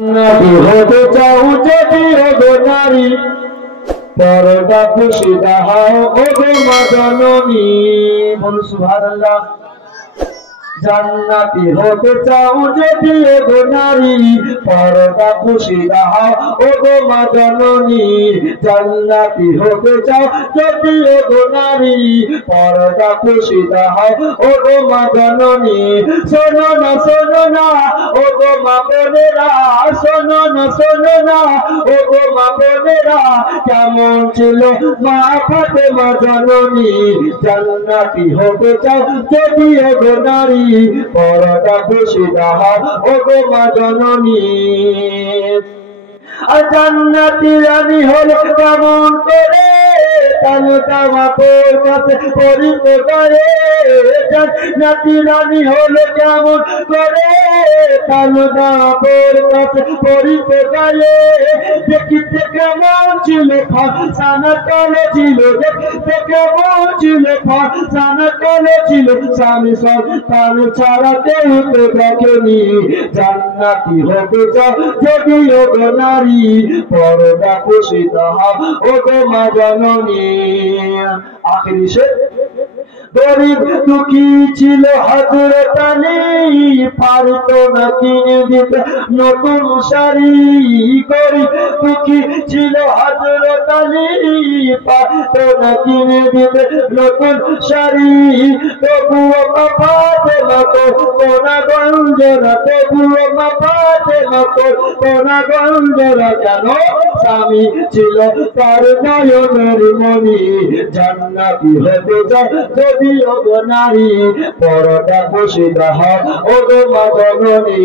নারী হতে চাও যদি ওগো নারী, পরদা পুশিদা হও ওগো মা জননী। বলো সুবহানাল্লাহ। জান্নাতি হতে চাও যদি ওগো নারী, পরদা পুশিদা হও ওগো মা জননী। জান্নাতি হতে চাও যদি ওগো নারী, পরদা পুশিদা হও ওগো মা জননী। শোনো না ওগো মা বোনেরা, শোনো না ওগো মা বোনেরা, কেমন ছিল মা ফাতেমা জননী। জান্নাতি হতে চাও যদি ওগো নারী, পরদা পুশিদা হও ওগো মা জননী। আর জান্নাতি রানী হলো কেমন করে, তালুটা মাপের কাছে পরিত গায়ে। জান্নাতি রানী হলো কেমন করে, তালুটা মাপের কাছে পরিত গায়ে। দেখিতে কেমন ছিল ফাসানা কালো ছিল, দেখতে কেমন ছিল ফাসানা কালো ছিল। স্বামী সন্তান ছাড়া কেউ তো দেখেনি। জান্নাতি হতে চাও যদি ওগো নারী, পরদা পুশিদা হও ওগো মা জননী। আখিরি শের। গরিব দুঃখী ছিল হযরত আলী, পারতো না কিনে দিতে নতুন শাড়ি। গরিব দুঃখী ছিল হযরত আলী, পারতো না কিনে দিতে নতুন শাড়ি। তবুও মা ফাতেমা কোনা গঞ্জনা, তবুও মা ফাতেমা কোনা গঞ্জনা। কেন? স্বামী ছিল তার নয়নের মণি। জান্নাতি হতে চাও যদি ওগো নারী, পরদা পুশিদা হও ওগো মা জননী।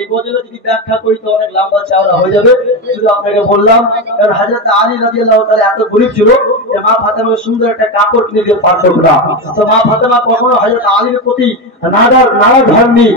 এই গজলে যদি ব্যাখ্যা করি তো অনেক লম্বা চওড়া হয়ে যাবে, শুধু আপনাকে বললাম। কারণ হযরত আলী রাদিয়াল্লাহু তাআলা এত গরীব ছিল যে মা ফাতেমাকে সুন্দর একটা কাপড় কিনে দিয়ে পারতো না। তো মা ফাতেমা কখনো হযরত আলীর প্রতি নারাজ হননি,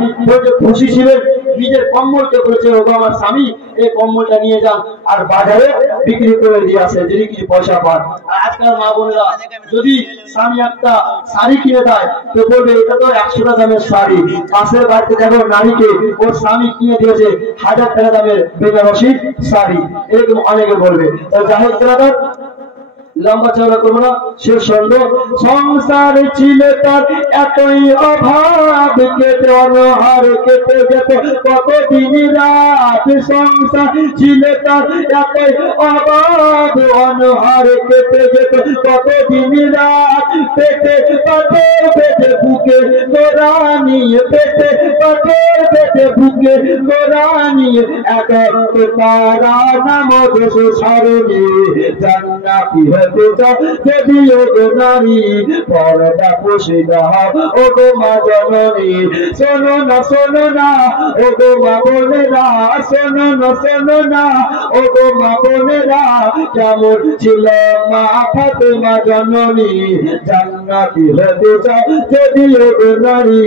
খুশি ছিলেন। নিজের কম্বলকে বলেছে ওগো আমার স্বামী, এই কম্বলটা নিয়ে যান আর বাজারে বিক্রি করে দিয়ে আসেন, যদি কিছু পয়সা পান। আর আজকাল মা বোনেরা যদি স্বামী একটা শাড়ি কিনে দেয় তো বলবে এটা তো 100 দামের শাড়ি। পাশের বাড়িতে দেখো নারীকে ওর স্বামী কিনে দিয়েছে 1000 টাকা দামের বেনারসি শাড়ি, এরকম অনেকে বলবে। যাই হোক লম্বা চওড়া করবো না, শেষ হল। সংসার ছিল তার এতই অভাব, কেটে অনহার কেটে যেত কত দিন রাত। সংসার ছিল তার এতই অভাব, অনহার কেটে যেত কত দিন রাত। পেটে পাথর বেঁধে বুকে গোরা নিয়ে, পেটে পাথর বেঁধে বুকে গোরা নিয়ে, একান্ত তারা নামক সারণী। জান্নাতি হতে চাও যদি ওগো নারী, পরদা পুশিদা হও ওগো মা জননী। শোনো না ওগো মা বোনেরা, শোনো না ওগো মা বোনেরা, কেমন ছিল মা ফাতেমা জননী। জান্নাতি হতে চাও যদি ওগো নারী,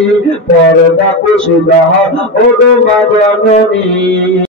পরদা পুশিদা হও ওগো মা জননী।